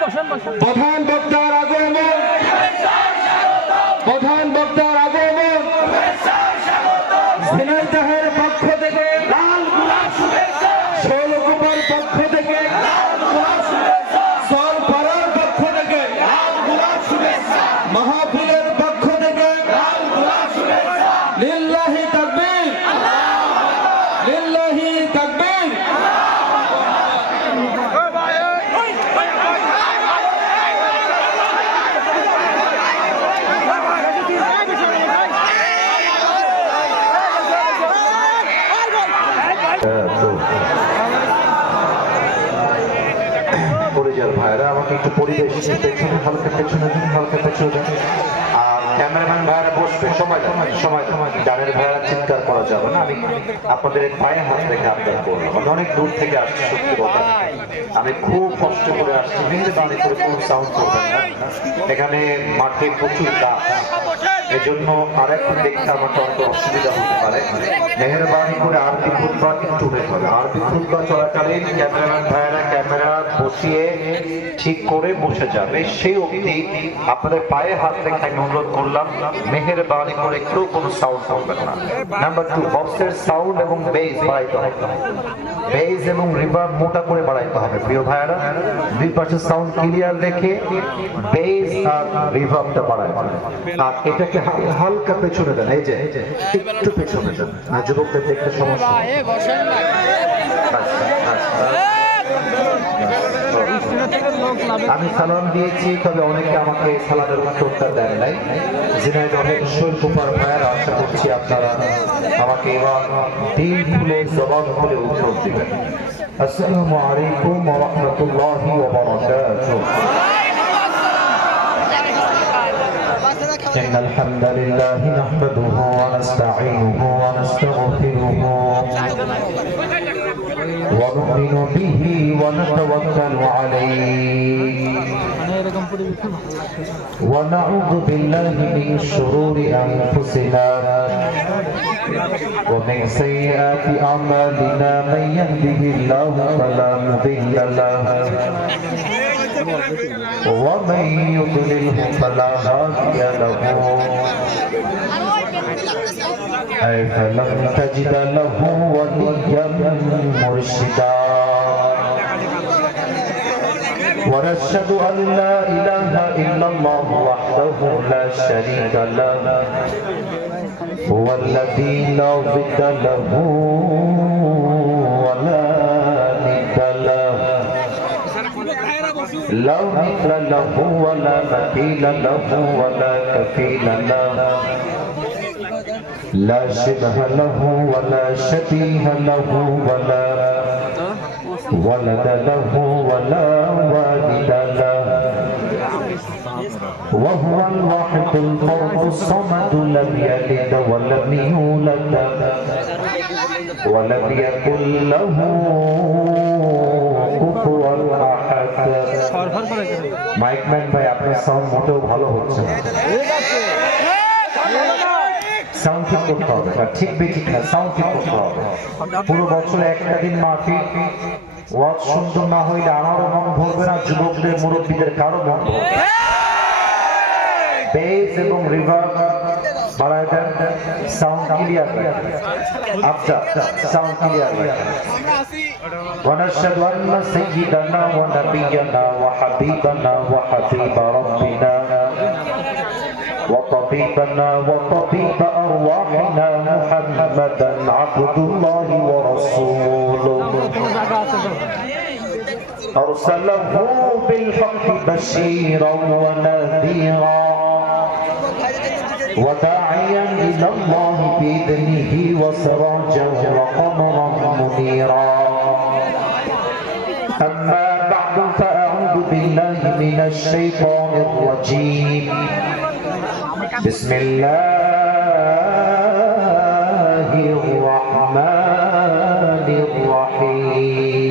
প্রধান বক্তার আগমন, প্রধান বক্তার আগমন ঝিনাইদহের পক্ষ থেকে, শৈলকুপার পক্ষ থেকে, সরপাড়ার পক্ষ থেকে, মাহফিলের পক্ষ থেকে লিল্লাহি তাকবীর, লিল্লাহি তাকবীর। পরিজার ভাইরা আমাকে একটু পরিবেশ পেছনে, হালকা পেছনে দিন, হালকা পেছনে দিন। আর ক্যামেরাম্যান ভাইরা বসবে, সময় ডানের ভাইরা চিৎকার করা যাবে না। আমি আপনাদের পায়ে হাত রেখে আবদার করবো, আমি অনেক দূর থেকে আসছি, সত্যি কথা আমি খুব কষ্ট করে আসছি, মেহেরবানি করে কোনো সাউন্ড করবেন না। এখানে মাঠে প্রচুর গাছ, এজন্য আরেকটু দেখতে আমাকে অত অসুবিধা হতে পারে। মেহেরবানি করে আরবি খুতবা একটু হয়ে যাবে। আরবি খুতবা চলাকালীন ক্যামেরাম্যান ভাইয়েরা ক্যামেরা বসিয়ে ঠিক করে বসে যাবে, সেই অবধি আপনাদের পায়ে হাত রেখে আমি অনুরোধ করলাম মেহেরবানি করে কেউ কোনো সাউন্ড করবেন না। নাম্বার 2, বক্সের সাউন্ড এবং বেস বাড়াইতে হবে, বেস এবং রিভার্ব মোটা করে বাড়াইতে হবে প্রিয় ভাইয়েরা। দুই পাশে সাউন্ড ক্লিয়ার রেখে বেস আর রিভার্বটা বাড়াইতে হবে। আর এটাকে হালকা পেছনে দেন, এই যে একটু পেছনে দেন, না যুবকদের দেখতে সমস্যা। আমি সালাম দিয়েছি, তবে অনেকে আমাকে সালামের উত্তরটা দেন নাই। ঝিনাইদহের শৈলকুপার ভাইয়েরা, আশা করছি আপনারা আমাকে এবার দিল খুলে জবান খুলে উত্তর দিবেন। আসসালামু আলাইকুম ওয়া রাহমাতুল্লাহি ওয়া বারাকাতুহু। إن الحمد لله نحمده ونستعينه ونستغفره ونؤمن به ونتوكل عليه ونعوذ بالله من شرور أنفسنا ومن سيئات أعمالنا من يهده الله فلا مضل له ومن يضلله فلا هادي له فلم تجد له وليا مرشدا ونشهد أن لا إله إلا الله وحده لا شريك له هو الذي لا ضد له ولا ند له لا مثل له ولا مثيل له ولا كفيل له لا شبه له ولا شبيه له ولا ولد له ولا والد له وهو الواحد الفرد الصمد لم يلد ولم يولد ولم يكن له كفوا احد। মাইকম্যান ভাই, আপনার সাউন্ড মোটেও ভালো হচ্ছে না, সাউন্ড ঠিক করতে হবে, ঠিক বেঠিক না, সাউন্ড ঠিক করতে হবে। পুরো বছরে একটা দিন মাহফিল, ওয়াজ সুন্দর না হইলে আমারও মন ভরবে না, যুবকদের মুরব্বীদের কারো মন ভরবে। বেস এবং রিভার্ব বাড়ায় দেন, সাউন্ড ক্লিয়ার রাখেন, আচ্ছা সাউন্ড ক্লিয়ার রাখেন। ونشهد أن سيدنا ونبينا وحبيبنا وحبيب ربنا وطبيبنا وطبيب أرواحنا محمدا عبد الله ورسوله أرسله بالحق بشيرا ونذيرا وداعيا إلى الله بإذنه وسراجا وقمرا منيرا أما بعد فأعوذ بالله من الشيطان الرجيم بسم الله الرحمن الرحيم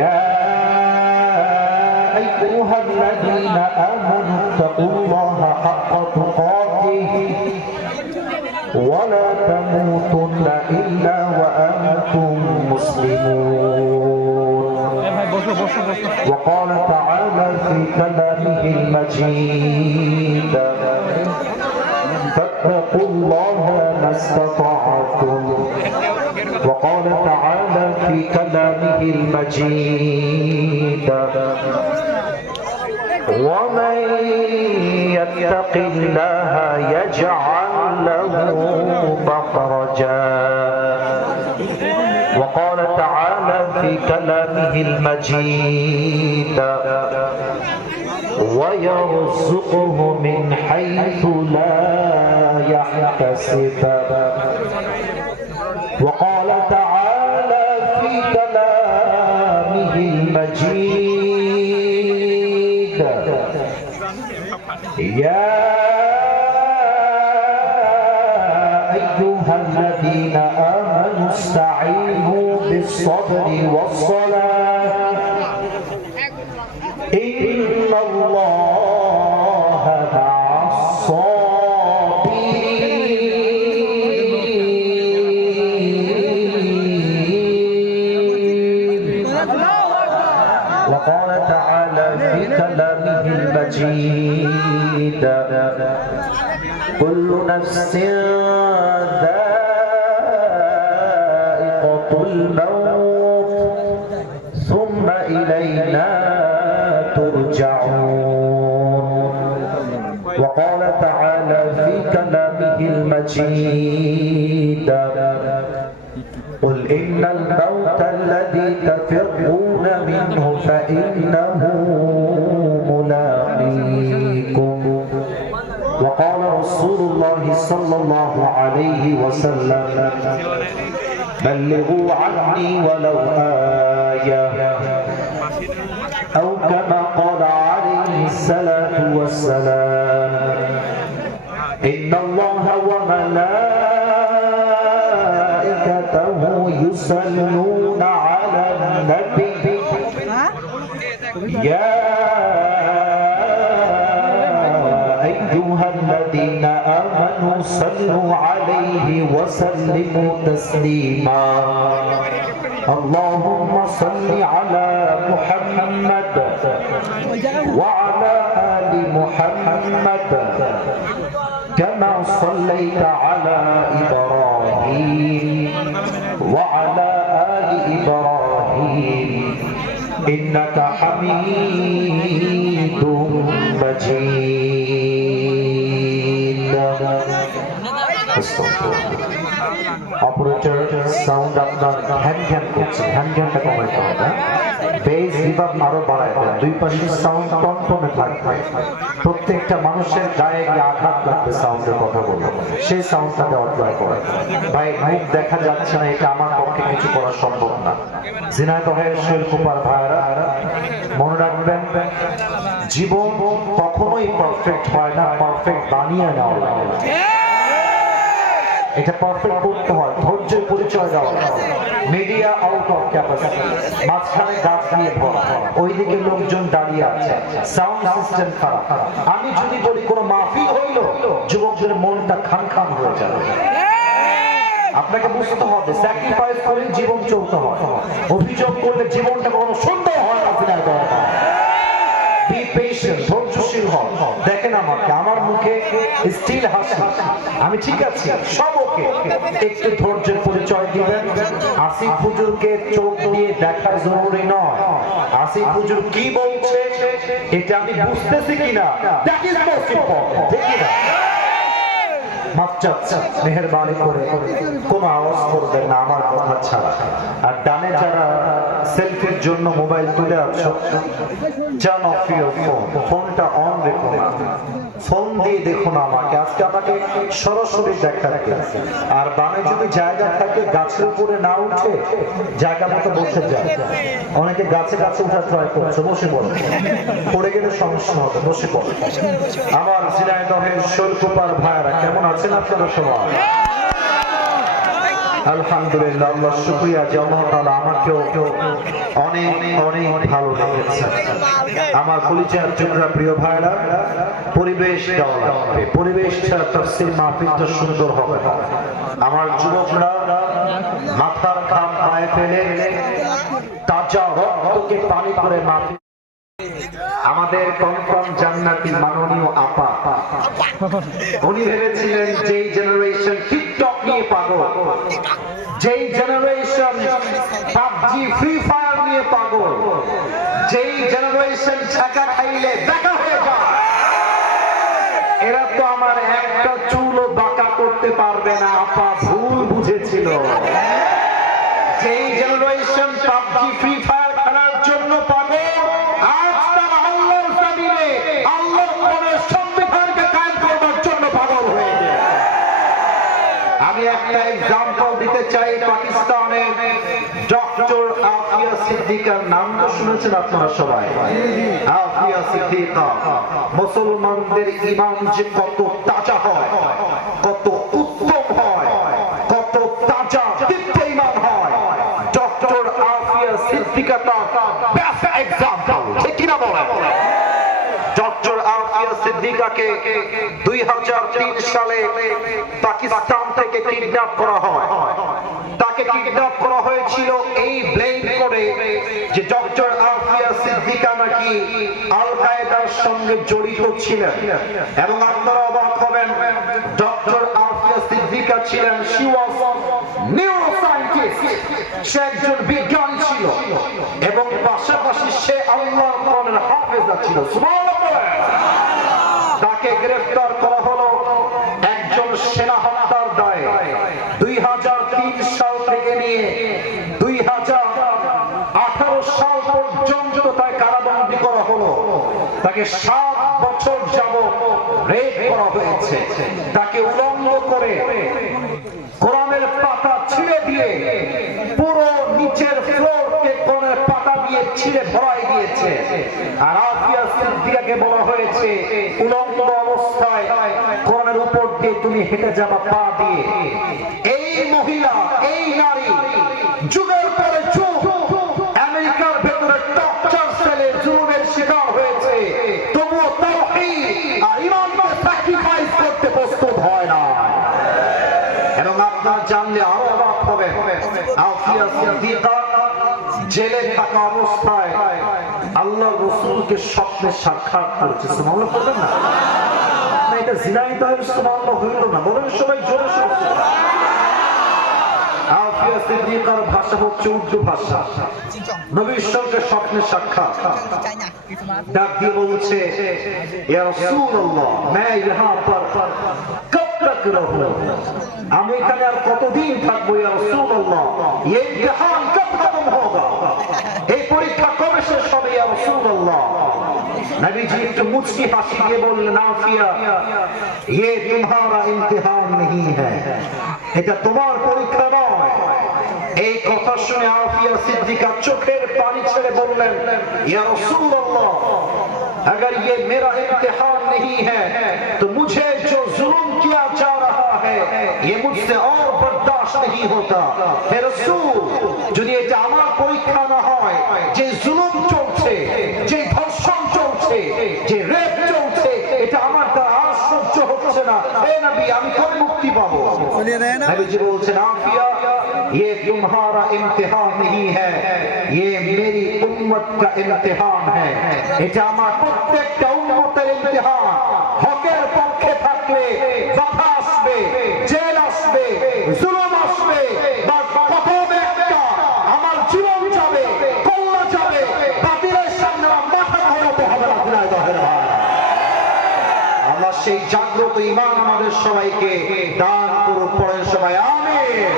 يا أيها الذين آمنوا اتقوا الله حق تقاته ولا تموتن إلا وأنتم مسلمون وقال تعالى في كلامه المجيد فاتقوا الله ما استطعتم وقال تعالى في كلامه المجيد ومن يتق الله يجعل له مخرجا وقال تعالى في كلامه المجيد ويرزقه من حيث لا يحتسب وقال تعالى في كلامه المجيد يا أيها الذين آمنوا استعينوا بالصبر والصلاة إن الله مع الصابرين وقال تعالى في كلامه المجيد كل نفس ذائقة الموت ثم إلينا ترجعون وقال تعالى في كلامه المجيد قل إن الموت الذي تفرون منه فإنه ملاقيكم وقال رسول الله صلى الله عليه وسلم بلغوا عني ولو آية أو كما قال عليه الصلاة والسلام إن الله وملائكته يصلون على النبي يا أيها الذين آمنوا صلوا عليه وسلموا تسليما اللهم صل على محمد وعلى آل محمد كما صليت على إبراهيم وعلى آل إبراهيم إنك حميد مجيد অপারেটর সাউন্ড আপনার হ্যান্ড করছে হ্যান্ডটা কমাইতে হবে বেস রিভার্ব আরো বাড়ায় দেন দুই পাশে সাউন্ড টনটনে থাকবে প্রত্যেকটা মানুষের গায়ে গিয়ে আঘাত লাগবে সাউন্ডের কথা বলবো সেই সাউন্ডটাকে অট্রাই করে ভাই মুখ দেখা যাচ্ছে না এটা আমার পক্ষে কিছু করা সম্ভব না ঝিনাইদহের শৈলকুপার ভাইরা মনে রাখবেন জীবন কখনোই পারফেক্ট হয় না পারফেক্ট বানিয়ে নেওয়া লাগে এটা পারফেক্ট করতে হয় ধৈর্যের পরিচয় দেওয়া মিডিয়া আউট অফ ক্যাপাসিটি মাঝখানে গাছ দিয়ে ভরা ওইদিকে লোকজন দাঁড়িয়ে আছে সাউন্ড সিস্টেম খারাপ আমি যদি বলি কোনো মাহফিল হইল যুবকদের মনটা খান খান হয়ে যাবে আপনাকে বুঝতে হবে স্যাক্রিফাইস করে জীবন চলতে হয় অভিযোগ করলে জীবনটা কোনো সুন্দর হয় না বি পেশেন্ট ধৈর্যশীল হন দেখেন আমাকে আমার মুখে স্টিল হাসি আমি ঠিক আছি সব ওকে একটু ধৈর্যের পরিচয় দিবেন আসিফ হুজুরকে চোখ দিয়ে দেখা জরুরি নয় আসিফ হুজুর কি বলছে এটা আমি বুঝতেছি কিনা দ্যাট ইজ মোস্ট ইম্পর্টেন্ট ঠিক না মেহরবানি করে কোনো আওয়াজ করবেন না আমার কথা ছাড়া আর ডানে যারা সেলফির জন্য মোবাইল তুলে আছো টার্ন অফ ইওর ফোন ফোনটা অন রেখো না ফোন দিয়ে দেখো না আমাকে আজকে আমাকে সরাসরি দেখাতে আর বামে যদি জায়গা থাকে গাছের উপরে না উঠে জায়গা মতো বসে যায় অনেকে গাছে গাছে উঠা ট্রাই করছে বসে পড়ে পড়ে গেলে সমস্যা হবে বসে পড়ে আমার ঝিনাইদহের শৈলকুপার ভাইরা কেমন আছেন আপনারা সবাই আলহামদুলিল্লাহ আল্লাহ শুকরিয়া যে আল্লাহ তাআলা আমাকেও অনেক অনেক ভালো লেগেছে আমার পরিচয়ের জন্য প্রিয় ভাইরা পরিবেশ দেওয়া লাগবে পরিবেশ ছাড়া তাফসীর মাহফিলটা সুন্দর হবে না আমার যুবকরা মাথার ঘাম পায়ে ফেলে তাজা রক্তকে পানি করে মাহফিল আমাদের কনকন জান্নাতি মাননীয় আপা, উনি ভেবেছিলেন যেই জেনারেশন টিকটক নিয়ে পাগল, যেই জেনারেশন পাবজি ফ্রি ফায়ার নিয়ে পাগল, যেই জেনারেশন ছাকা খাইলে দেখা হয়ে যায়, এরা তো আমার একটা চুলও বাঁকা করতে পারবে না। আপা ভুল বুঝেছিল। যেই জেনারেশন পাবজি ফ্রি ফায়ার খেলার জন্য পাগল, আজ তারা আল্লাহর জমিনে আল্লাহর কোরআনের সংবিধানকে কায়েম করবার জন্য পাগল হয়ে গেছে। আমি একটা এক্সাম্পল দিতে চাই। পাকিস্তানের ডক্টর আফিয়া সিদ্দিকার নাম তো শুনেছেন আপনারা সবাই। আফিয়া সিদ্দিকা, মুসলমানদের ঈমান যে কত তাজা হয়, কত উত্তম হয়, কত তাজা দীপ্ত ঈমান হয়, doctor Afia Siddiqa best example. ঠিক কিনা বলেন? ডক্টর আফিয়া সিদ্দিকাকে 2003 সালে পাকিস্তান থেকে কিডন্যাপ করা হয়। তাকে কিডন্যাপ করা হয়েছিল এই ব্লেম করে যে ডক্টর আফিয়া সিদ্দিকা নাকি আল কায়েদার সঙ্গে জড়িত ছিলেন। এবং আপনারা অবাক হবেন, ডক্টর আফিয়া সিদ্দিকা ছিলেন she was neuroscientist, সে একজন বিজ্ঞানী ছিল এবং পাশাপাশি সে আল্লাহর কোরআনের হাফেজা ছিল। সুবহানাল্লাহ। তাকে গ্রেফতার করা হলো একজন সেনা হত্যার দায়ে। 2003 সাল থেকে নিয়ে 2018 সাল পর্যন্ত তাকে কারাবন্দী করা হলো। তাকে 7 বছর যাবত রেপ করা হয়েছে। তাকে উলঙ্গ করে কোরআনের পাতা ছিঁড়ে দিয়ে পুরো নিচের ফ্লোরকে কোরআনের পাতা দিয়ে ছিঁড়ে ভরাই দিয়েছে। আর আফিয়া সিদ্দিকাকে বলা হয়েছে উলঙ্গ অবস্থায় কোরআনের উপর দিয়ে তুমি হেঁটে যাবা পা দিয়ে। এই মহিলা, এই নারী যুগের পরে যুগ আমেরিকার ভেতরে টর্চার সেলে জুলুমের শিকার হয়েছে, তবুও তাওহীদ আর ঈমানকে স্যাক্রিফাইস করতে প্রস্তুত হয় না। এবং আপনারা জানলে আরো অবাক হবেন, আফিয়া সিদ্দিকা জেলে থাকা অবস্থায় আল্লাহ রাসূলকে স্বপ্নে সাক্ষাৎ করেছে। সুবহানাল্লাহ বলেন না? এটা জিনাই তো সুবহানাল্লাহ হইল না? বলেন সবাই জোরে জোরে। আফিয়া সিদ্দিকার ভাষা হচ্ছে উর্দু ভাষা। নবীর সঙ্গে স্বপ্নে সাক্ষাৎ, ডাক দিয়ে বলছে ইয়া রাসূলুল্লাহ मैं यहाँ पर कब तक रहूं, আমি এখানে আর কতদিন থাকবো ইয়া রাসূলুল্লাহ, ये इम्तिहान कब खत्म होगा, এই পরীক্ষা কবে শেষ হবে ইয়া রাসূলুল্লাহ। নবীজি একটু মুচকি হাসি দিয়ে বললেন আফিয়া ये तुम्हारा इम्तिहान नहीं है, এটা তোমার পরীক্ষা নয়। এই কথা শুনে আফিয়া সিদ্দিকা চোখের পানি ছেড়ে বললেন ইয়া রাসূলুল্লাহ अगर ये मेरा इम्तिहान नहीं है तो मुझे जो जुल्म किया जा रहा है ये मुझसे और बर्दाश्त नहीं होता। हे रसूल, যদি এটা আমার পরীক্ষা না হয়, যে জুলুম চলছে, যে ধর্ষণ চলছে, যে রেপ চলছে, এটা আমার দ্বারা আর সহ্য হচ্ছে না। হে নবী, আমি কবে মুক্তি পাবো? নবীজি বলছেন আফিয়া ये तुम्हारा इम्तिहान नहीं है, ये मेरी उम्मत का इम्तिहान है। এটা আমার প্রত্যেকটা উম্মতের ইমতিহান। হকের পক্ষে থাকলে বাধা আসবে, জেল আসবে, জুলুম আসবে, বা কখনো একটা আমার জীবন যাবে, কল্লা যাবে, বাতিলের সামনে মাথা ঘোরাতে হবে না। আল্লাহ সেই জাগ্রত ঈমান আমাদের সবাইকে দান করুন। পড়েন সবাই আমিন।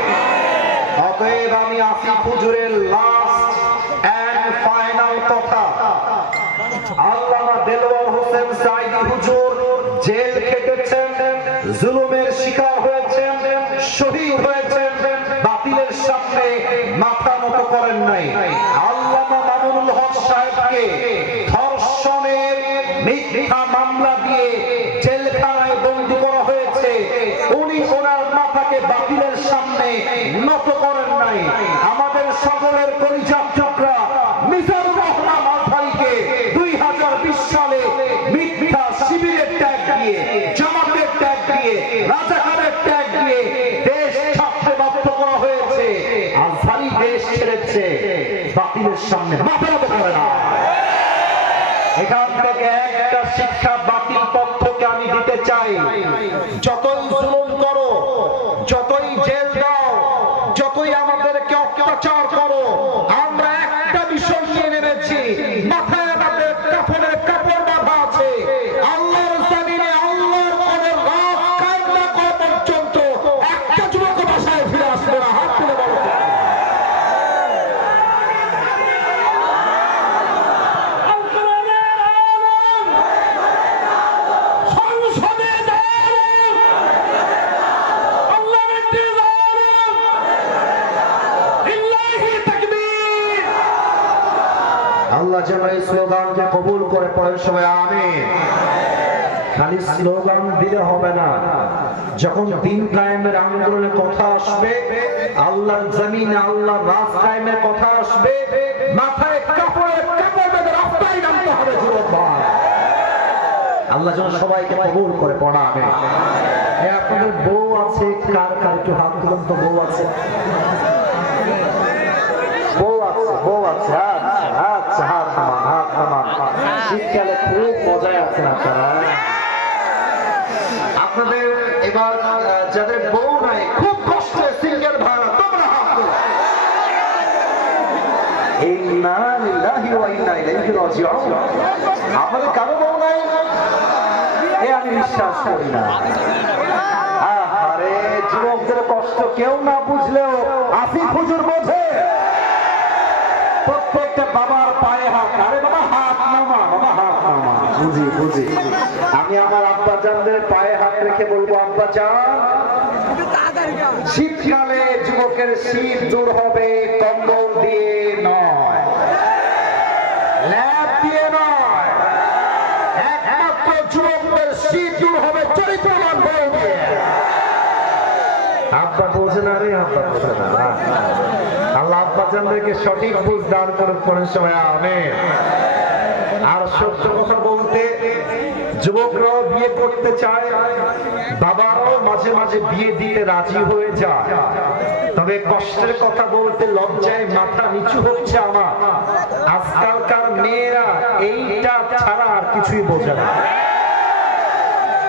অতএব আমি আসিফ হুজুরের লাস্ট এন্ড ফাইনাল কথা, আল্লামা দেলওয়ার হোসেন সাঈদী হুজুর জেল খেটেছেন, জুলুমের শিকার হয়েছেন, শহীদ হয়েছেন, বাতিলের সামনে মাথা নত করেন নাই। আল্লামা মামুনুল হক সাহেবকে ধর্ষণের মিথ্যা মামলা দিয়ে জেলখানায় বন্দী করা হয়েছে, উনি ওনার মাথাকে বাতিলের সামনে নত করেন নাই। আমাদের সকলের কলিজার টুকরা মিজানুর রহমান আলফারিকে 2020 সালে মিথ্যা শিবিরের ট্যাগ দিয়ে, জামাতের ট্যাগ দিয়ে, রাজাকারের ট্যাগ দিয়ে দেশ ছাড়তে বাধ্য করা হয়েছে। আলফারি দেশ ছেড়েছে, বাতিলের সামনে মাথা নত করে না। এখান থেকে একটা শিক্ষা বাতিল তথ্যকে আমি দিতে চাই, যতই জুলুম করো, যতই জেল দাও, যতই আমাদেরকে অত্যাচার করো, আমরা একটা বিষয় নিয়ে নেমেছি, মাথায় আমাদের কাফনের কাপড় বাঁধা আছে। আল্লাহর জমিনে আল্লাহর কোন রাত কায়েম না করা পর্যন্ত একটা যুবক বাসায় ফিরে আসবে না। হাত তুলে বলো। আল্লাহ যেন এই স্লোগানকে কবুল করে পড়েন সবাই আমিন। খালি স্লোগান দিলে হবে না, যখন দিন কায়েমের আন্দোলনের কথা আসবে, আল্লাহর জমিনে আল্লাহর রাজ কায়েমের কথা আসবে, মাথায় কাপড়ে কাপড় বেঁধে রাস্তায় নামতে হবে যুবক ভাই। আল্লাহ যেন সবাইকে কবুল করে পড়া আমিন। আপনাদের বউ আছে, কার কার একটু হাত তুলুন তো। বউ আছে, বউ আছে, বউ আছে। আচ্ছা, হাত নামান, হাত নামান। শীতকালে খুব মজায় আছেন আপনারা। আপনাদের এবার যাদের বউ নাই, খুব কষ্টে সিঙ্গেল ভাড়া, তোমরা হাত তুলো। ইন্না লিল্লাহি ওয়া ইন্না ইলাইহি রাজিউন। আপনাদের কারো বউ নাই? আমি বিশ্বাস করি না। আরে যুবকদের কষ্ট কেউ না বুঝলেও আসিফ হুজুর বোঝে। প্রত্যেকটা বাবার পায়ে হাত। আরে বাবা হাত নামা, বাবা হাত নামা। বুঝি বুঝি। আমি আমার আব্বা জানদের পায়ে হাত রেখে বলবো, আব্বা জান, শীতকালে যুবকের শীত দূর হবে কম্বল দিয়ে নয়, ল্যাপ দিয়ে নয়, একমাত্র যুবকদের শীত দূর হবে চরিত্রবান বউ দিয়ে। আব্বা বোঝে না রে, আব্বা বোঝে না। আল্লাহ আব্বা জানদেরকে সঠিক বুঝ দান করুক পড়েন সবাই আমিন। আর সত্য কথা বলতে, যুবকরাও বিয়ে করতে চায়, বাবারাও মাঝে মাঝে বিয়ে দিতে রাজি হয়ে যায়। তবে কষ্টের কথা বলতে লজ্জায় মাথা নিচু হচ্ছে আমার। আজকালকার মেয়েরা এইটা ছাড়া আর কিছুই বোঝে না।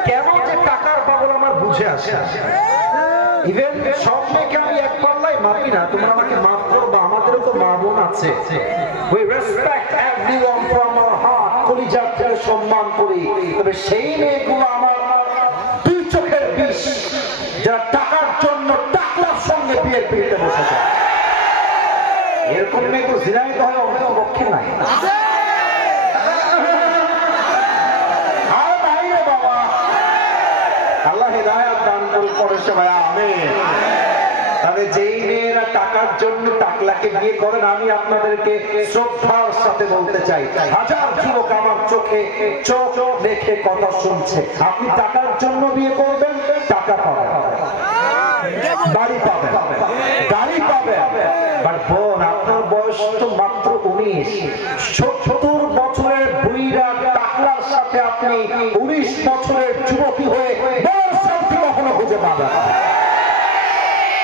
কেন যে টাকার পাগল আমার বুঝে আসে। ইভেন সব মেয়েকে আমি এক পাল্লাই মাপি না, তোমরা আমাকে মাফ করবো, আমাদেরও তো মা বোন আছে। We respect everyone from our heart, কলিজার থেকে সম্মান করি। তবে সেই মেয়েগুলো আমার দুই চোখের বিষ, যারা টাকার জন্য টাকলার সঙ্গে বিয়ের পিড়িতে বসেছে। এরকম মেয়ে তো জিনাই তো হয় অন্তত পক্ষে নাই। আল্লাহ হেদায়েত দান করুন পড়েন সবাই আমিন। তবে যেই মেয়েরা টাকার জন্য টাকলাকে বিয়ে করেন, আমি আপনাদেরকে শ্রদ্ধার সাথে বলতে চাই, হাজার যুবক আমার চোখে চোখ রেখে কথা শুনছে। আপনি টাকার জন্য বিয়ে করবেন, টাকা পাবেন, বাড়ি পাবেন, গাড়ি পাবেন। বোন, আপনার বয়স তো মাত্র 19। 70 বছরের বুড়িরা টাকলার সাথে আপনি 19 বছরের যুবতী হয়ে শান্তি কখনো খুঁজে পাবেন।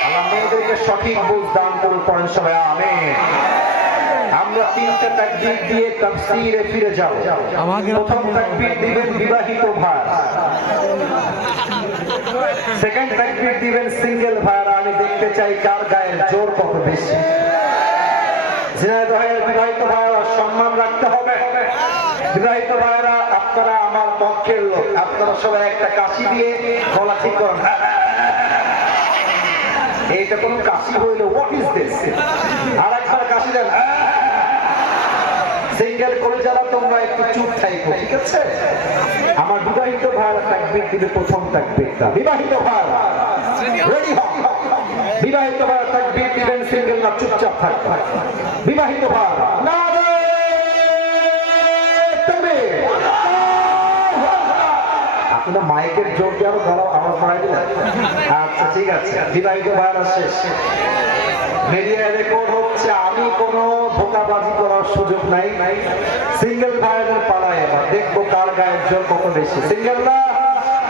আল্লাহ মেয়েদেরকে সঠিক বুঝ দান করুন পড়েন সবাই আমিন। আমরা 3টে তাকবীর দিয়ে তাফসীরে ফিরে যাব। প্রথম তাকবীর দিবেন বিবাহিত ভাই, সেকেন্ড তাকবীর দিবেন সিঙ্গেল ভাইরা। আমি দেখতে চাই কার গায়ের জোর কত বেশি। ঝিনাইদহের বিবাহিত ভাইরা সম্মান রাখতে হবে। বিবাহিত ভাইরা আপনারা আমার পক্ষের লোক, আপনারা সবাই একটা কাশি দিয়ে গলা ঠিক করেন। এইটা কোন কাশি হইল? What is this? আর একবার কাশি দেন। সিঙ্গেল করে যারা তোমরা একটু চুপ থাকো, ঠিক আছে? আমার বিবাহিত ভাইরা তাকবীর দিবে, প্রথম তাকবীরটা। বিবাহিত ভাইরা রেডি হও। বিবাহিত ভাইরা তাকবীর দিবেন, সিঙ্গেল না চুপচাপ থাকবে। বিবাহিত ভাইরা নারে তাকবীর। আপনারা মাইকের জোর দিয়ে আরো ভালো আওয়াজ বাড়াই দিলেন। আচ্ছা ঠিক আছে, বিবাহিত ভাইরা শেষ। মিডিয়া রেকর্ড হচ্ছে, আমি কোনো ধোঁকাবাজি করার সুযোগ নাই। সিঙ্গেল ভাইদের পাড়ায় এবার দেখবো কার গায়ের জোর কত বেশি। সিঙ্গেল না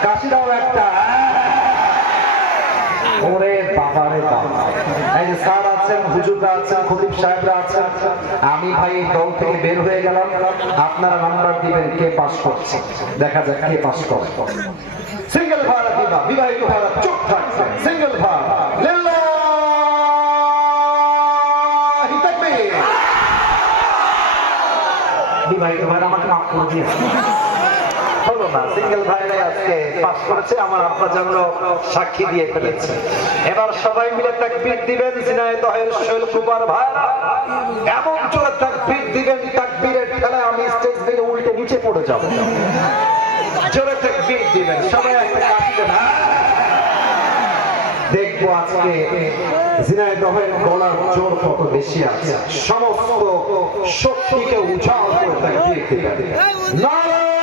কাশি দাও একটা। ওরে বাবা রে বাবা, এই যে স্যার আছেন, হুজুররা আছেন, খতিব সাহেবরা আছেন। আমি ভাই দল থেকে বের হয়ে গেলাম, আপনারা নাম্বার দিবেন কে পাস করছে, দেখা যাক কে পাস করে। সিঙ্গেল ভাড়া দিবা, বিবাহিত ভাড়া চুপ থাকছে। সিঙ্গেল ভাড়া লিল্লাহি তাকবীর। বিবাহিত ভাড়া আমাকে মাফ করে দিয়ে হলো না, সিঙ্গেল ভাইরাই আজকে পাস করেছে, আমার আব্বা জানলো সাক্ষী দিয়ে ফেলেছে। এবার সবাই মিলে তাকবীর দিবেন। ঝিনাইদহের শৈলকুপার ভাইরা এমন জোরে তাকবীর দিবেন, তাকবীরের ঠেলায় আমি স্টেজ থেকে উল্টে নিচে পড়ে যাব। জোরে তাকবীর দিবেন সবাই, একটা কাশি দেন। দেখবো আজকে ঝিনাইদহের গলার জোর কত বেশি আছে। সমস্ত শক্তিকে উজাড় করে তাকবীর দিবেন। নারায়ে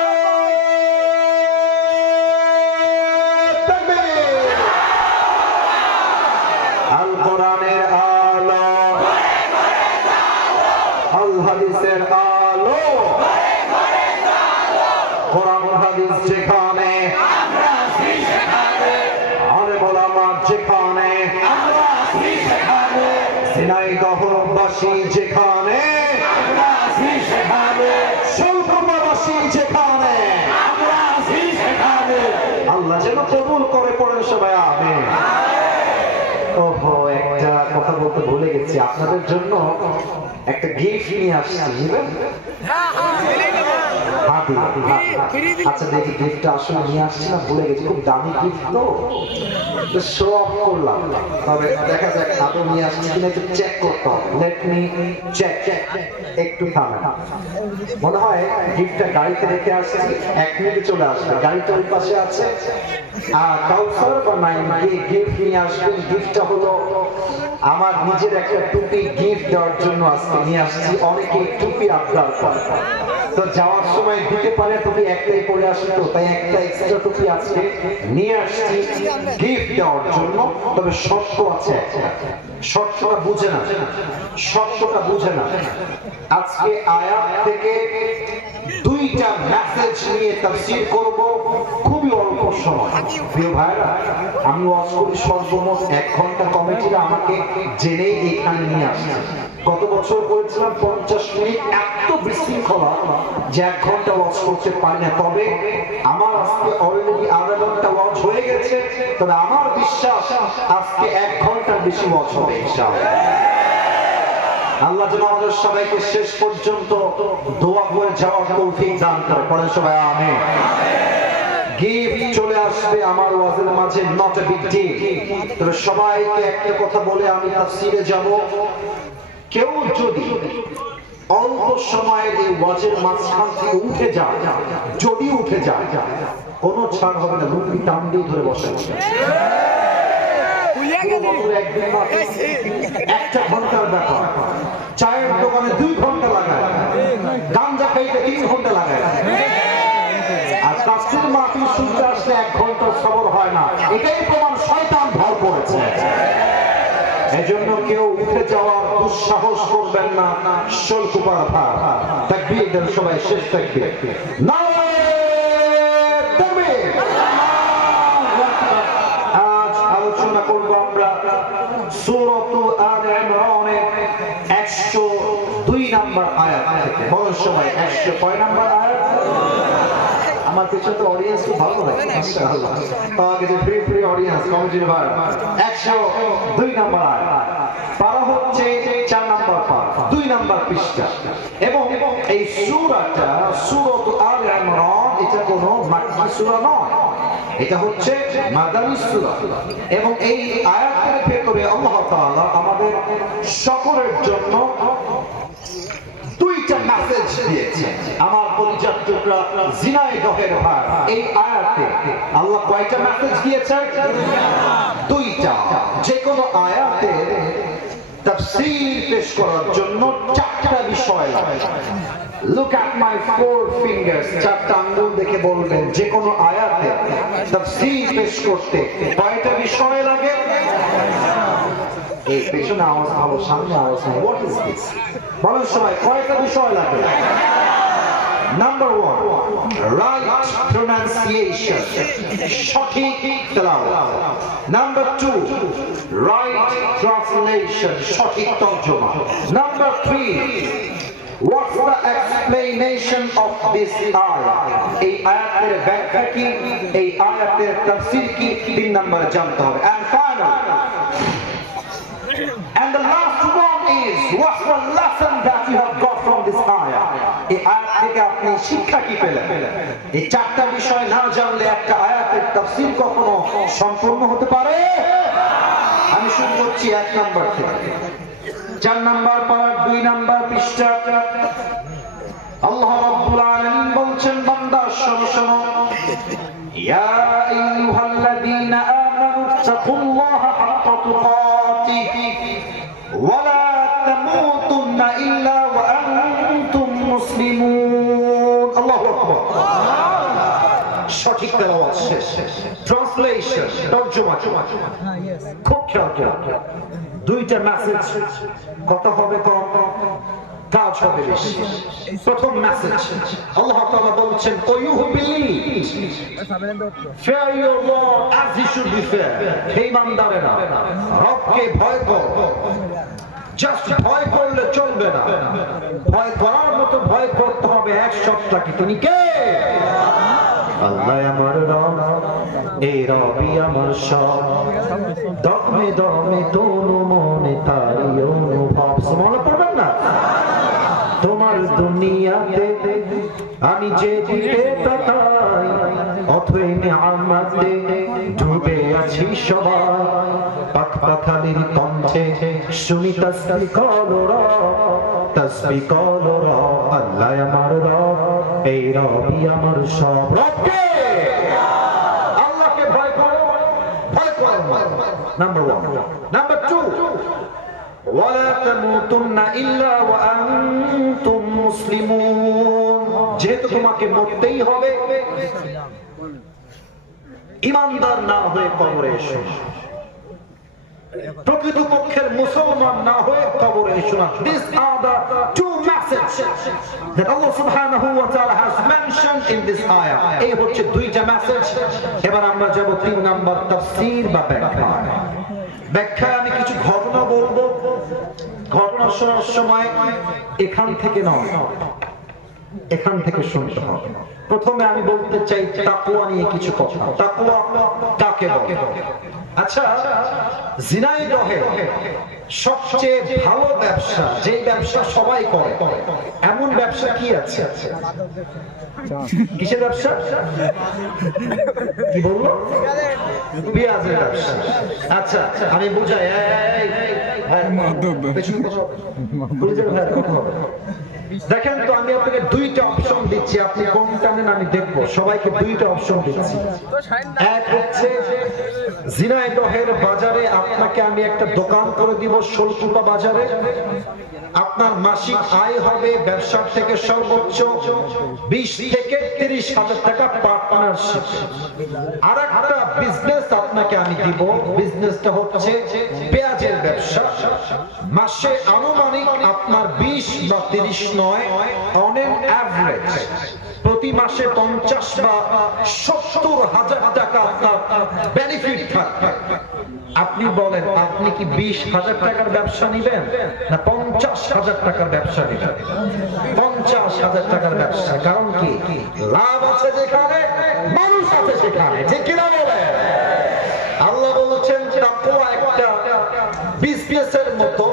কোরআনের আলো, আল হাদিসের আলো, কোরআন হাদিস যেখানে, আলেম ওলামা যেখানে, ঝিনাইদহবাসী যেখানে, শৈলকুপাবাসী যেখানে, আল্লাহ যেন কবুল করে। পড়েন সবাই আমিন। ওহো, একটা কথা বলতে ভুলে গেছি, আপনাদের জন্য একটা গিফট নিয়ে আসছি। আচ্ছা দেখি গিফটটা আসলে নিয়ে আসছি না, ভুলে গেছি। খুব দামি গিফট তো শো অফ করলাম, তবে দেখা যাক আদৌ নিয়ে আসছি কিনা একটু চেক করতে হবে। Let me check. একটু থামেন, মনে হয় গিফটটা গাড়িতে রেখে আসছি, 1 মিনিটে চলে আসবে। গাড়িটা ওই পাশে আছে। কাউসার বা নাইম গিফট নিয়ে আসবেন। গিফটটা হলো আমার নিজের একটা টুপি গিফট দেওয়ার জন্য আজকে নিয়ে আসছি। অনেকে টুপি আবদার করে, তো যাওয়ার সময় দিতে পারে টুপি একটাই পরে আসে, তো তাই একটা এক্সট্রা টুপি আজকে নিয়ে আসছি গিফট দেওয়ার জন্য। তবে শর্ত আছে, শর্তটা বুঝে না, শর্তটা বুঝে না। আজকে আয়াত থেকে 2টা মেসেজ নিয়ে তাফসীর করব, খুবই অল্প সময়। প্রিয় ভাইরা, আমি ওয়াজ করি সর্বমোট 1 ঘন্টা। কমিটিরা আমাকে জেনেই এখানে নিয়ে আসছে। গত বছর করেছিলাম 50 মিনিট, এত বিশৃঙ্খলা যে 1 ঘন্টা ওয়াজ করতে পারি না। তবে আমার আজকে অলরেডি আধা ঘন্টা ওয়াজ হয়ে গেছে, তবে আমার বিশ্বাস আজকে 1 ঘন্টার বেশি ওয়াজ হবে ইনশাআল্লাহ। আল্লাহ যেন আমাদের সবাইকে শেষ পর্যন্ত দোয়া করে যাওয়ার তৌফিক দান করে। পড়েন সবাই আমিন। গিফট চলে আসবে আমার ওয়াজের মাঝে, নট এ বিগ ডিল। তবে সবাইকে একটা কথা বলে আমি তাফসীরে যাব। কেউ যদি অল্প সময়ের এই ওয়াজের মাঝখান থেকে উঠে যায়, যদি উঠে যায়, কোনো ছাড় হবে না, লুঙ্গি টান দিয়ে ধরে বসে। 1 ঘন্টার ব্যাপার। চায়ের দোকানে 2 ঘন্টা লাগায়, গাঞ্জা খাইতে 3 ঘন্টা লাগায়, আর তাফসীর মাহফিল শুনতে আসলে 1 ঘন্টা সবর হয় না। এটাই প্রমাণ শয়তান ভর করেছে। এজন্য কেউ উঠে যাওয়ার দুঃসাহস করবেন না। শৈলকুপার ভাড়া তাকবীর দেন সবাই, শেষ তাকবীর। নারায়ে তাকবীর। আজ আলোচনা করব আমরা সূরাতুল আলে ইমরানের 102 নম্বর আয়াত থেকে। বলুন সবাই 100 কয় নম্বর আয়াত? আমার পিছনে তো অডিয়েন্স খুব ভালো লাগে, মাশাআল্লাহ। আগে যে ফ্রি অডিয়েন্স কমিটির ভাই 102 নম্বর আয়াত। পারা হচ্ছে 4 নম্বর পারা, 2 নম্বর পৃষ্ঠা। এবং এই সূরাটা সূরাতুল আলে ইমরান, এটা কোনো মাক্কি সূরা নয়, এটা হচ্ছে মাদানী সূরা। এবং এই আয়াতের ভেতরে আল্লাহ তাআলা আমাদের সকলের জন্য 2টা মেসেজ দিয়েছে। আমার পরিচিত টুকরা ঝিনাইদহের ভাই, এই আয়াতে আল্লাহ কয়টা মেসেজ দিয়েছে? 2টা। যে কোনো আয়াতের তাফসীর পেশ করার জন্য 4টা বিষয় লাগে। Look at my 4 fingers, 4টা আঙ্গুল দেখে বলবেন যে কোনো আয়াতে তাফসীর পেশ করতে কয়টা বিষয় লাগে? এই পেছনে আওয়াজ ভালো, সামনে আওয়াজ নাই। What is this? বলেন সবাই, কয়টা বিষয় লাগে? Number 1, right pronunciation, সঠিক তেলাওয়াত। Number 2, right translation, সঠিক তর্জমা। Number 3, what's the explanation of this ayah? এই আয়াতের ব্যাখ্যা কি, এই আয়াতের তাফসীর কি, 3 নম্বর জানতে হবে। And finally, and the last one is, what's the lesson that you have got from this ayah? এই আয়াত থেকে আপনি শিক্ষা কি পেলেন? এই চারটা বিষয় না জানলে একটা আয়াতের তাফসীর কখনো সম্পূর্ণ হতে পারে? আমি শুরু করছি 1 নম্বর থেকে। 4 নম্বর পারা 2 নম্বর পৃষ্ঠা। আল্লাহ রাব্বুল আলামিন বলছেন, বান্দা শোনো শোনো, ইয়া আইয়ুহাল্লাযীনা আমানু তাকুল্লাহা হাক্কা তুকাতিহি ওয়া লা তামুতুন্না ইল্লা ওয়া আনতুম মুসলিমুন। আল্লাহু আকবার। সঠিক তেলাওয়াত শেষ। ট্রান্সলেশন, তরজমা। খুব খেয়াল করে, দুইটা মেসেজ, কত হবে কম, কাজ হবে বেশি। প্রথম মেসেজ, আল্লাহ তাআলা বলছেন, "O you who believe, fear your Lord as he should be feared." হে ইমানদারেরা, রবকে ভয় করো। জাস্ট ভয় করলে চলবে না, ভয় করার মতো ভয় করতে হবে এক সত্তাকে। তিনি কে? আল্লাহ আমার রব, এই রবই আমার সব, দমে দমে তনু মনে তারি অনুভব। মনে পড়বেন না? তোমার দুনিয়াতে আমি যে দিকে তাকাই, অথই নিয়ামতে ডুবে আছি সবাই, পাখ পাখালির কণ্ঠে শুনি তাসবিহ করো রব, তাসবিহ করো রব। আল্লাহ আমার রব, এই রবই আমার সব। রবকে, আল্লাহকে ভয় করো, ভয় করো। নাম্বার 1। নাম্বার 2, ওয়ালা তামুতুন্না ইল্লা ওয়া আনতুম মুসলিমুন। যেহেতু তোমাকে মরতেই হবে, ইমানদার না হয়ে কবরে এসো, প্রকৃতপক্ষের মুসলমান না হয়ে কবরে এসো না। These are the 2 messages that Allah subhanahu wa ta'ala has mentioned in this ayah. এই হচ্ছে 2টা মেসেজ। এবার আমরা যাব 3 নাম্বার তাফসীর বা ব্যাখ্যা। ব্যাখ্যায় আমি কিছু ঘটনা বলবো। ঘটনা শোনার সময় এখান থেকে নয়, এখান থেকে শুনতে হবে। প্রথমে আমি বলতে চাই তাকওয়া নিয়ে কিছু কথা। তাকওয়া কাকে বলে? আচ্ছা, জিনাইদহে সবচেয়ে ভালো ব্যবসা, যে ব্যবসা সবাই করে, এমন ব্যবসা কি আছে? কিসের ব্যবসা? কি বলবো? পেঁয়াজের ব্যবসা। আচ্ছা, আমি বুঝাই। দেখেন তো, আমি আপনাকে 2টা অপশন দিচ্ছি, আপনি কোনটা নেন আমি দেখবো। সবাইকে 2টা অপশন দিচ্ছি। এক হচ্ছে, ঝিনাইদহের বাজারে আপনাকে আমি একটা দোকান করে দিব, শোলকুপা বাজারে। আপনার মাসিক আয় হবে ব্যবসার থেকে সর্বোচ্চ 20 থেকে 30 হাজার টাকা পার্টনারশিপ। আর একটা বিজনেস আপনাকে আমি দিব, বিজনেসটা হচ্ছে পেঁয়াজের ব্যবসা। মাসে আনুমানিক আপনার 20 বা 30 নয়, অন এন অ্যাভারেজ প্রতি মাসে 50 বা 70 হাজার টাকা আপনার বেনিফিট থাকবে। আপনি বলেন, আপনি কি 20 হাজার টাকার ব্যবসা নিবেন না 50 হাজার টাকার ব্যবসা নিবেন? 50 হাজার টাকার ব্যবসা। কারণ কি? লাভ আছে যেখানে, মানুষ আছে সেখানে। যে কিনা বলে আল্লাহ বলেছেন, তাকওয়া একটা বিজনেসের মতো,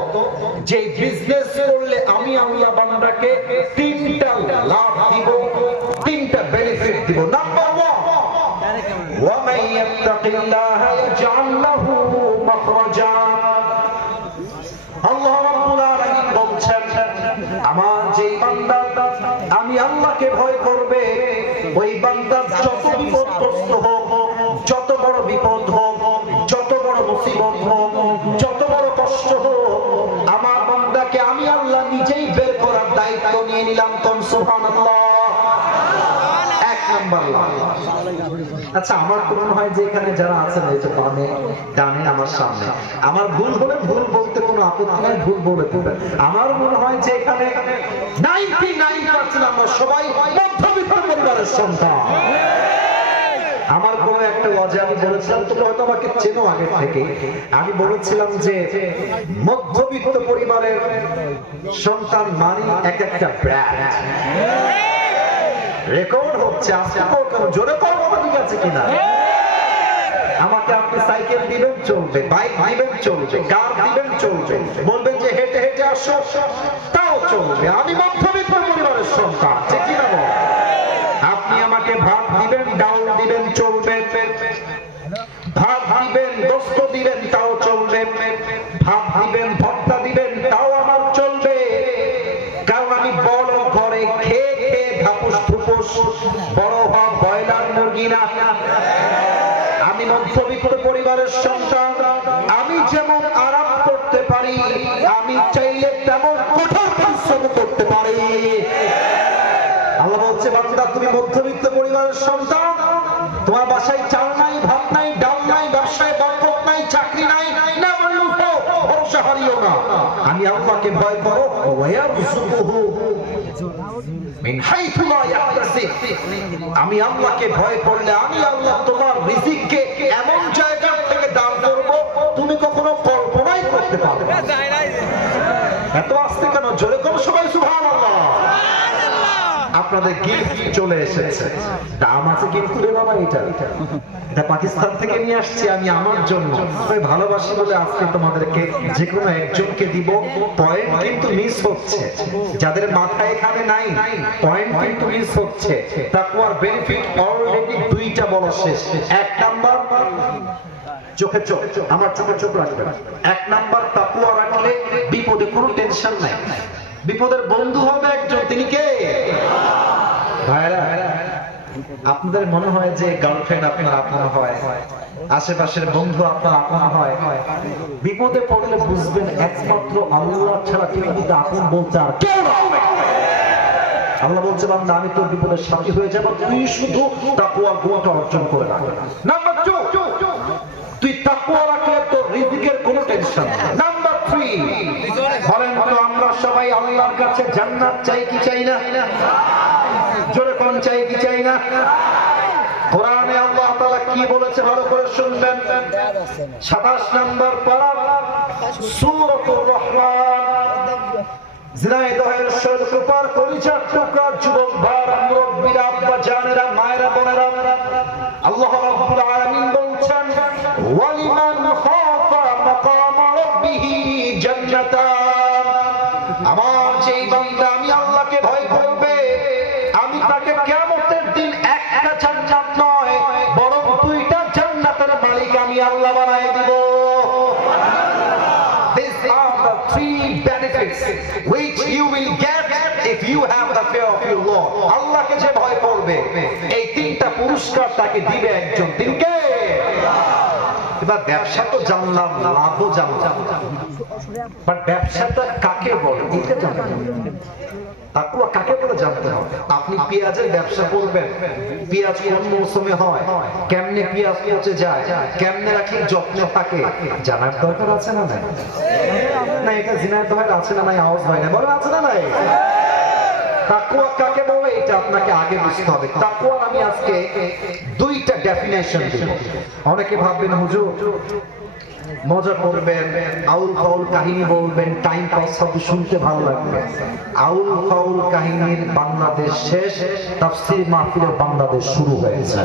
যে বিজনেস করলে আমি আল্লাহ বান্দাকে 3টা লাভ দিব, 3টা বেনিফিট দিব। নাম্বার 1, وَمَن يَتَّقِ اللَّهَ يَجْعَلْ لَهُ مَخْرَجًا। আল্লাহ রাব্বুল আলামিন বলছেন, আমার যে বান্দা আমি আল্লাহকে ভয় করবে, ওই বান্দা যত বিপদগ্রস্ত হোক, যত বড় বিপদ হোক, যত বড় মুসিবত হোক, যত বড় কষ্ট হোক, আমার বান্দাকে আমি আল্লাহ নিজেই বের করার দায়িত্ব নিয়ে নিলাম। কোন সুবহানাল্লাহ। 1 নাম্বার লাভ। আচ্ছা, আমার তো মনে হয় যে এখানে যারা আছেন এই যে বামে ডানে আমার সামনে, আমার ভুল হলে ভুল বলতে কোনো আপত্তি নাই, ভুল বলে দেবেন। আমার মনে হয় যে এখানে 99% আমরা সবাই মধ্যবিত্ত পরিবারের সন্তান। আমার কোনো একটা লজে আমি বলেছিলাম, তুমি হয়তো আমাকে চেনো আগে থেকে, আমি বলেছিলাম যে মধ্যবিত্ত পরিবারের সন্তান মানে এক একটা ব্র্যান্ড। রেকর্ড হচ্ছে, আজকে জোরে করবো, ঠিক আছে কিনা? আমাকে আপনি সাইকেল দিবেন চলবে, বাইক দিবেন চলবে, কার দিবেন চলবে, বলবেন যে হেঁটে হেঁটে আসো তাও চলবে। আমি মধ্যবিত্ত পরিবারের সন্তান, ঠিক কিনা বল? আপনি আমাকে ভাত দিবেন, ডাউল দিবেন চলবে, ভাত দিবেন, গোস্ত দিবেন তাও চলবে, ভাত দিবেন, ভর্তা দিবেন তাও আমার চলবে, কারণ আমি বড় ঘরে খেয়ে খেয়ে ধাপুস ধুপুস বড় হওয়া ব্রয়লার মুরগি না। আমি মধ্যবিত্ত পরিবারের সন্তান। আমি যেমন আরাম করতে পারি, আমি চাইলে তেমন কঠোর পরিশ্রম করতে পারি। আল্লাহ বলছে, বান্দা তুমি মধ্যবিত্ত পরিবারের সন্তান, তোমার বাসায় চাল নাই, ভাত নাই, ডাল নাই, ব্যবসায় বরকত নাই, চাকরি নাই, না বললো ভরসা হারিও না। আমি আল্লাহকে ভয় করো, আমি আল্লাহকে ভয় করলে আমি আল্লাহ তোমার রিজিককে এমন জায়গা থেকে দান করব তুমি কখনো কল্পনাই করতে পারবে না। এত আসতে কেন? জোরে কোন সবাই সুবহানাল্লাহ। আপনাদের গিফট চলে এসেছে, দাম আছে কিন্তু রে বাবা, এটা পাকিস্তান থেকে নিয়ে আসছি আমি আমার জন্য, ভালোবাসি বলে আজকে তোমাদেরকে যে কোনো একজনকে দিব। পয়েন্ট কিন্তু মিস হচ্ছে, যাদের মাথা এখানে নাই পয়েন্ট কিন্তু মিস হচ্ছে। তাকওয়ার বেনিফিট অলরেডি দুইটা বলা শেষ। এক নাম্বার চোখে চোখ, আমার চোখে চোখ রাখবে। এক নাম্বার তাকওয়া রাখলে বিপদে কোনো টেনশন নাই। বিপদের বন্ধু হবে একজন, তিনি কে? ভাইরা, আপনাদের মনে হয় যে গার্লফ্রেন্ড আপনার আপন হয়, আশেপাশের বন্ধু আপনার আপন হয়। বিপদে পড়লে বুঝবেন একমাত্র আল্লাহ ছাড়া পৃথিবীতে আপন বলতে আর কেউ নয়। আল্লাহ বলছে, বান্দা আমি তোর বিপদের সাথী হয়ে যাব, তুই শুধু তাকওয়ার গুণটা অর্জন করে রাখ। নাম্বার 2, তুই তাকওয়া রাখলে তোর রিজিকের কোনো টেনশন নেই। নাম্বার 3, বলেন তো আমরা সবাই আল্লাহর কাছে জান্নাত চাই কি চাই না? জোরে কোন চাই কি চাই না? কোরআনে আল্লাহ তাআলা কি বলেছে ভালো করে শুনবেন। 27 নম্বর পারা সূরাতুর রহমান। ঝিনাইদহের শৈলকুপার কলিজার টুকরা যুবক ভাইরা, মুরব্বিরা, আব্বা জানেরা, মায়েরা, বোনেরা, আল্লাহ রাব্বুল আলামিন বলছেন, ওয়ালিমান খাফা মাকাম রাব্বিহি জান্নাতান। আমার যেই বান্দা আমি আল্লাহকে ভয় করবে, আমি তাকে কিয়ামতের দিন একটা জান্নাত নয় বরং দুইটা জান্নাতের মালিক আমি আল্লাহ বানায় দিব। These are the 3 benefits which you will get if you have the fear of your Lord. আল্লাহকে যে ভয় করবে, এই 3টা পুরস্কার তাকে দিবে একজন, তিনি কে? এবার ব্যবসা তো জানলাম, লাভও জানলাম, বাট ব্যবসাটা কাকে বলে এটা জানতে হবে। তাকওয়া কাকে বলে জানতে হবে। আপনি পেঁয়াজের ব্যবসা করবেন, পেঁয়াজ কোন মৌসুমে হয়, কেমনে পেঁয়াজ পচে যায়, কেমনে রাখলে যত্ন থাকে, জানার দরকার আছে না নাই? না, এটা ঝিনাইদহের আছে না নাই আওয়াজ হয় না, বলে আছে না নাই? তাকওয়া কাকে বলে এটা আপনাকে আগে বুঝতে হবে। তাকওয়ার আমি আজকে 2টা ডেফিনেশন দিব। অনেকে ভাববেন হুজুর মজা করবেন, আউল ফাউল কাহিনী বলবেন, টাইম পাস হবে, শুনতে ভালো লাগবে। আউল ফাউল কাহিনীর বাংলাদেশ শেষ, তাফসীর মাহফিলের বাংলাদেশ শুরু হয়েছে।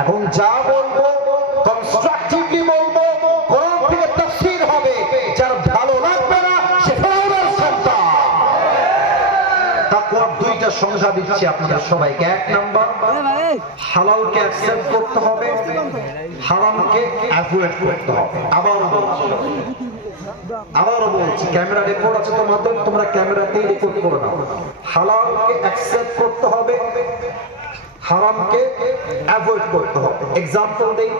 এখন যা বলবো কনস্ট্রাকটিভলি বলবো, কোরআন থেকে তাফসীর হবে, যার ভালো লাগবে না সে ফেরাউনের সন্তান। তাকওয়ার 2টা সংজ্ঞা দিচ্ছি আপনাদের সবাইকে। 1 নাম্বার, হালালকে অ্যাকসেপ্ট করতে হবে, হারামকে অ্যাভয়েড করতে হবে। আবারও বলছি, ক্যামেরা রেকর্ড আছে তোমাদের, তোমরা ক্যামেরাতেই রেকর্ড করে নাও। হালালকে অ্যাকসেপ্ট করতে হবে, হারামকে অ্যাভয়েড করতে হবে। এক্সাম্পল দেই,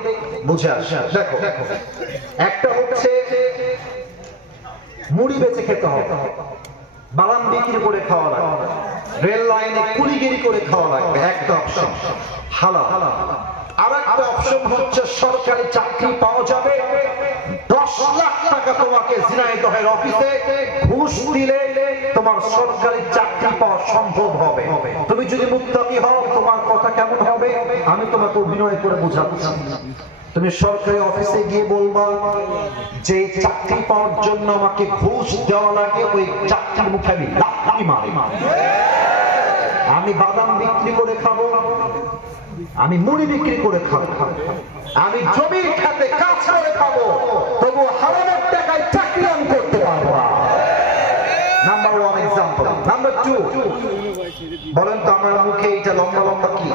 বুঝে আসে। দেখো, একটা হচ্ছে মুড়ি বেচে খেতে হবে, বাদাম বিক্রি করে খাওয়া লাগবে, রেল লাইনে কুলিগিরি করে খাওয়া লাগবে, একটা অপশন হালাল। আর একটা অপশন হচ্ছে সরকারি চাকরি পাওয়া যাবে, 10 লাখ টাকা তোমাকে ঝিনাইদহের অফিসে ঘুষ দিলে তোমার সরকারি চাকরি পাওয়া সম্ভব হবে। তুমি যদি মুত্তাকি হও তোমার কথা কেমন হবে আমি তোমাকে অভিনয় করে বোঝাচ্ছি। তুমি সরকারি অফিসে গিয়ে বলবা যে চাকরি পাওয়ার জন্য আমাকে ঘুষ দেওয়া লাগে, ওই চাকরির মুখে আমি লাথি মারি। আমি বাদাম বিক্রি করে খাবো, আমি মুড়ি বিক্রি করে খাবো, আমি জমির খাতে কাজ করে খাবো, তবু হারামের টাকায় চাকরি আমি করতে পারবো না। Number 1 example. নাম্বার 2, বলেন তো আমার মুখে এটা লম্বা লম্বা কি?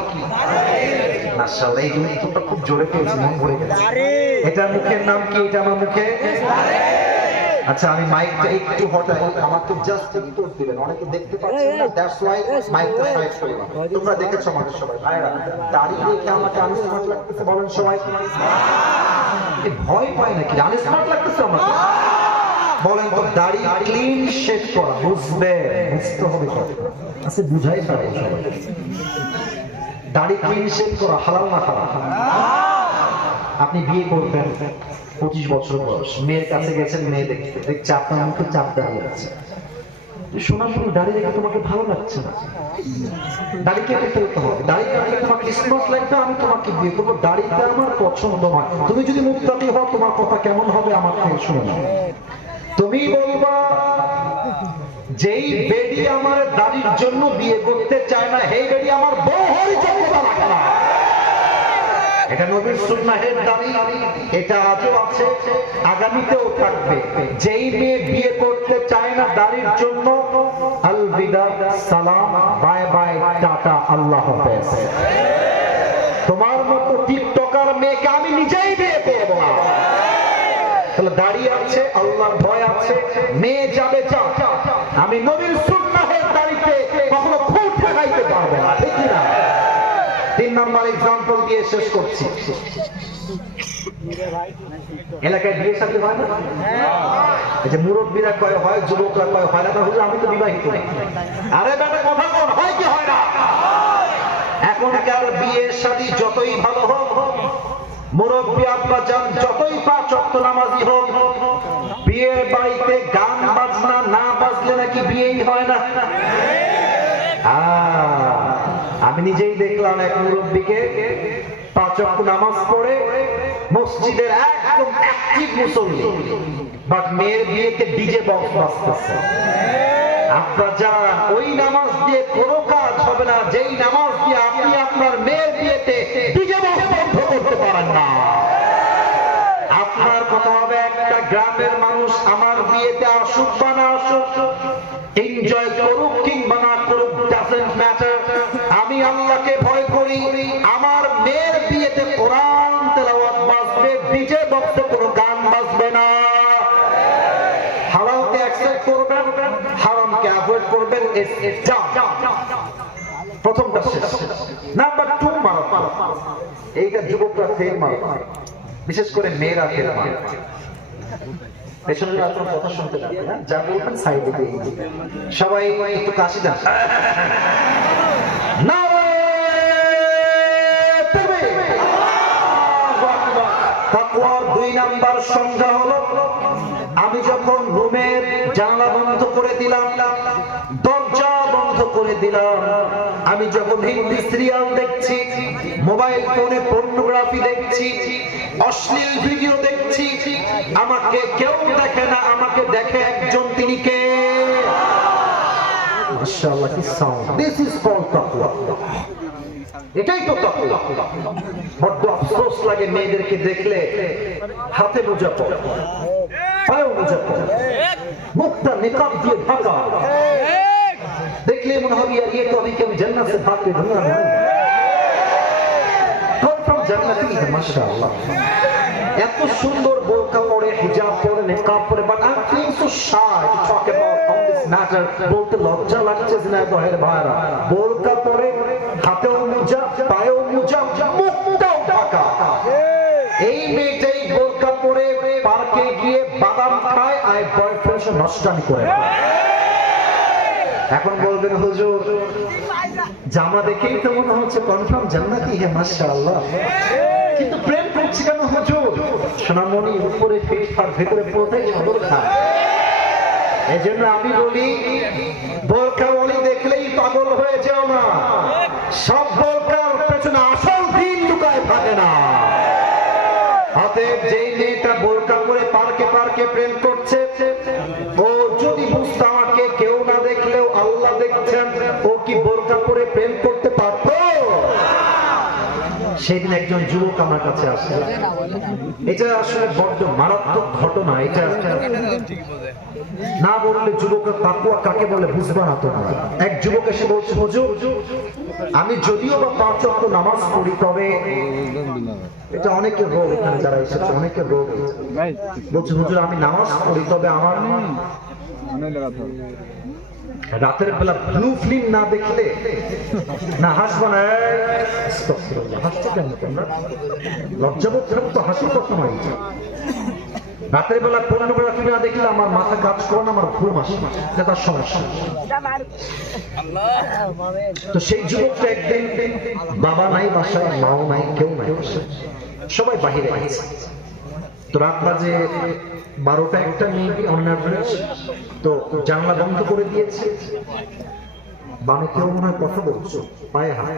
মাশাআল্লাহ, এই উত্তরটা খুব জোরে পেয়েছি, মন ভরে গেছে। এটার মুখের নাম কি? এটা আমার মুখে। আচ্ছা, আমি মাইকটা একটু হটাই, আমাকে জাস্ট একটু দিবেন, অনেকে দেখতে পাচ্ছেন না, দ্যাটস ওয়াই মাইকটা সাইড করে দিলাম। তোমরা দেখেছো আমাদের সবাই ভাইরা, দাঁড়িয়ে দেখে আমাকে আনস্মার্ট লাগতেছে, বলেন সবাই। ভয় পায় নাকি? আনস্মার্ট লাগতেছে আমাকে? বলেন তো, দাড়ি ক্লিন শেভ করা, বুঝবে, বুঝতে হবে সবাই। আচ্ছা, বুঝাই পারে সবাই। দাড়ি ক্লিন শেভ করা হালাল না হারাম? আপনি বিয়ে করবেন, 25 বছর বয়স, মেয়ের কাছে গেছেন, মেয়ে দেখছে আপনার মুখে চাপ দাঁড়িয়ে আছে, শোনার পর দাড়ি রেখে তোমাকে ভালো লাগছে না, দাড়ি কেটে ফেলতে হবে, দাড়ি কাটলে তোমাকে স্মার্ট লাগবে, আমি তোমাকে বিয়ে করবো, দাড়িটা আমার পছন্দ নয়। তুমি যদি মুত্তাকি হও তোমার কথা কেমন হবে আমাকে শুনে নাও। তুমি বলবা যেই বেডি আমার দাড়ির জন্য বিয়ে করতে চায় না, সেই বেডি আমার বউ হওয়ার যোগ্যতা রাখে না। এটা নবীর সুন্নাহের দাবি, এটা আজও আছে, আগামীতেও থাকবে। যেই মেয়ে বিয়ে করতে চায় না দাড়ির জন্য, আলবিদা, সালাম, বাই বাই, টাটা, আল্লাহ হাফেজ। তোমার মতো টিকটকার মেয়েকে আমি নিজেই বিয়ে করব না। তাহলে দাঁড়িয়ে আছে, আল্লাহর ভয় আছে, মেয়ে যাবে যা, আমি নবীর সুন্নাহের দাড়িতে কখনো খুঁত ঠেকাইতে পারবো না, ঠিক না? 3 নম্বর এক্সাম্পল দিয়ে শেষ করছি। এলাকায় বিয়ে শাদী হয় না? এই যে মুরব্বীরা কয় হয়, যুবকরা কয় হয় না, তাহলে আমি তো বিবাহিত নই। আরে বেটা, কথা কোন হয় কি হয় না? এখনকার বিয়ে শাদী যতই ভালো হোক, মুরব্বী আব্বা জান যতই 5 ওয়াক্ত নামাজি হোক, বিয়ের বাড়িতে গান বাজনা না বাজলে নাকি বিয়েই হয় না। আমি নিজেই দেখলাম এক মুরব্বীকে 5 ওয়াক্ত নামাজ পড়ে মসজিদের একদম অ্যাক্টিভ মুসল্লি, বাট মেয়ের বিয়েতে ডিজে বক্স বাজতেছে। আপনার যারা ওই নামাজ দিয়ে কোনো কাজ হবে না, যেই নামাজ দিয়ে আপনি আপনার মেয়ের বিয়েতে ডিজে বক্স বন্ধ করতে পারেন না। আপনার কথা হবে, একটা গ্রামের মানুষ আমার বিয়েতে আসুক বা না আসুক, এনজয় করুক কিংবা না করুক, ডাজন্ট ম্যাটার। আমি আল্লাহকে ভয় করি, আমার মেয়ের বিয়েতে কোরআন তেলাওয়াত বাজবে, ডিজে বক্সে কোনো গান বাজবে না। হালালকে অ্যাকসেপ্ট করবেন, হারামকে অ্যাভয়েড করবেন। প্রথমটা শেষ। নাম্বার 2, মারত। এইটা যুবকরা ফেল মারত, বিশেষ করে মেয়েরা ফেল মারত। পেছনে আপনার কথা শুনতে লাগবে না, যা বলবেন সাইডে দিয়ে সবাই একটু কাশি দেন। তাকওয়ার 2 নাম্বার সংজ্ঞা হলো, আমি যখন রুমের জানালা বন্ধ করে দিলাম, দরজা বন্ধ করে দিলাম, আমি যখন হিন্দি সিরিয়াল দেখছি, মোবাইল ফোনে পর্নোগ্রাফি দেখছি, অশ্লীল ভিডিও দেখছি, আমাকে কেউ দেখে না, আমাকে দেখে একজন, তিনি কে? মাশাআল্লাহ, কি সাউন্ড! দিস ইজ কল্ড তাকওয়া। এটাই তো তাকওয়া। বড্ড আফসোস লাগে মেয়েদেরকে দেখলে হাতে মোজা পরে, পায়ে মোজা পরে, মুখটা নিকাব দিয়ে ঢাকা, দেখলে মনে হবে यार ये तो अभी कभी जन्नत से भाग के दुनिया में कौन जन्नती है माशाअल्लाह। এত সুন্দর বোরকা পরে, হিজাব পরে, নিকাব পরে, but I feel so shy to talk about all this matter. বলতে লজ্জা লাগছে না দহের ভাইরা, বোরকা পরে, হাতেও মোজা, পায়েও মোজা, মুখটাও ঢাকা। এই মেয়েটাই বোরকা পরে পার্কে গিয়ে বাদাম খায় আর বয়ফ্রেন্ডের নষ্টামি করে। এখন বলবেন হুজুর জামা দেখেই তো মনে হচ্ছে কনফার্ম জান্নাতি, হে মাশাআল্লাহ, কিন্তু প্রেম করছি কেন হুজুর? সোনামণি উপরে ফিট আর ভেতরে পুরোটাই বোরকা। এই জন্য আমি বলি বোরকাওয়ালি দেখলেই পাগল হয়ে যেও না, সব বোরকার পেছনে আসল দিন লুকায় থাকে না। অতএব যেই মেয়েটা বোরকা পরে পার্কে পার্কে প্রেম করছে, ও যদি বুঝতো আমাকে কেউ না দেখলেও আল্লাহ দেখছেন, ও কি বোরকা পরে প্রেম করতে পারতো? সেদিন একজন যুবক আমার কাছে আসে, এটা আসলে বড্ড মারাত্মক ঘটনা, এটা না বললে যুবকের তাকওয়া কাকে বলে বুঝবা না তোমরা। এক যুবক এসে বলছে, হুজুর আমি যদিও বা 5 ওয়াক্ত নামাজ পড়ি, তবে এটা অনেকের রোগ, এখানে যারা এসেছে অনেকের রোগ। বলছে হুজুর আমি নামাজ পড়ি, তবে আমার রাতের বেলা ব্লু ফিল্ম না দেখলে না হাসবো না। হাসছো কেন তোমরা? লজ্জাবোধ থাকতো তো হাসি কখন হয়? রাতের বেলা পর্নোগ্রাফি না দেখলে আমার মাথা কাজ করে না, আমার ঘুম আসে, তার সমস্যা। তো সেই যুবকটা একদিন, বাবা নাই বাসায়, মাও নাই, কেউ নাই, সবাই বাহিরে আছে। তো রাত বাজে 12টা-1টা মেবি অন অ্যাভারেজ। তো জানলা বন্ধ করে দিয়েছে, বামে কেউ মনে হয় কথা বলছো, পায়ে হাত।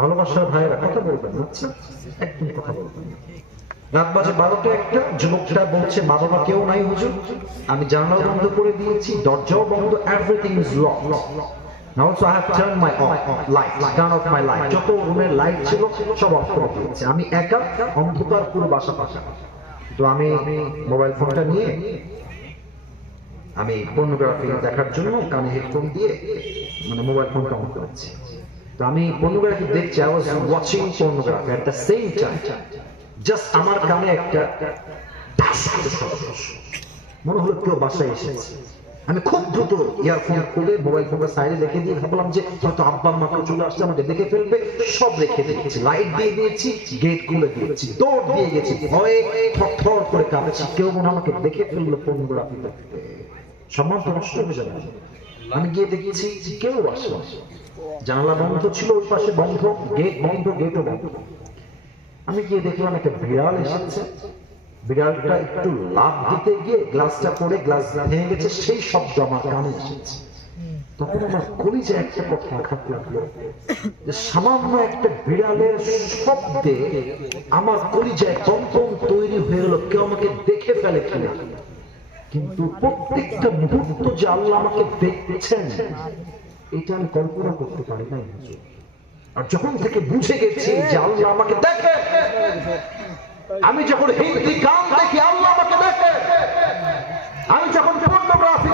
ভালোবাসার ভাইয়েরা কথা বলবেন, আচ্ছা একদম কথা বলবেন। রাত বাজে 12টা-1টা, যুবকটা বলছে মা বাবা কেউ নাই হুজুর, আমি জানলা বন্ধ করে দিয়েছি, দরজাও বন্ধ, everything is locked. Now also I have turned my light, turn off my light. যত রুমের লাইট ছিল সব অফ করে দিয়েছি, আমি একা, অন্ধকার পুরো বাসা পাশা। তো আমি মোবাইল ফোনটা নিয়ে আমি পর্নোগ্রাফি দেখার জন্য কানে হেডফোন দিয়ে মানে মোবাইল ফোনটা অন করেছি। তো আমি পর্নোগ্রাফি দেখছি, I was watching pornography at the same time. Just আমার কানে একটা মনে হলো কেউ বাসায় এসেছে। আমি খুব দ্রুত ইয়ারফোন খুলে মোবাইল ফোনটা সাইডে রেখে দিয়ে ভাবলাম যে হয়তো আব্বা আম্মা কেউ চলে আসছে, আমাকে দেখে ফেলবে, সব রেখে দিয়েছি, লাইট দিয়ে দিয়েছি, গেট খুলে দিয়েছি, দৌড় দিয়ে গেছি, ভয়ে থরথর করে কাঁপছি, কেউ মনে আমাকে দেখে ফেললো পর্নোগ্রাফি দেখতে, সম্মান তো নষ্ট হয়ে যাবে। আমি গিয়ে দেখেছি কেউ আসে, জানালা বন্ধ ছিল, ওই পাশে বন্ধ, গেট বন্ধ, গেটও বন্ধ। আমি গিয়ে দেখলাম একটা বিড়াল এসেছে, বিড়ালটা একটু লাফ দিতে গিয়ে গ্লাসটা পড়ে গ্লাস ভেঙে গেছে, সেই শব্দ আমার কানে এসেছে। তখন আমার কলিজায় একটা কথা আঘাত লাগলো যে সামান্য একটা বিড়ালের শব্দে আমার কলিজায় কম্পন তৈরি হয়ে গেল, কেউ আমাকে দেখে ফেলে কিনা। কিন্তু প্রত্যেকটা মুহূর্ত যে আল্লাহ আমাকে দেখছেন, এটা আমি কল্পনা করতে পারি না। আর যখন থেকে বুঝে গেছি যে আল্লাহ আমাকে দেখে, আমি যখন হিন্দি গান দেখি আল্লাহ আমাকে দেখে, আমি যখন পর্নোগ্রাফি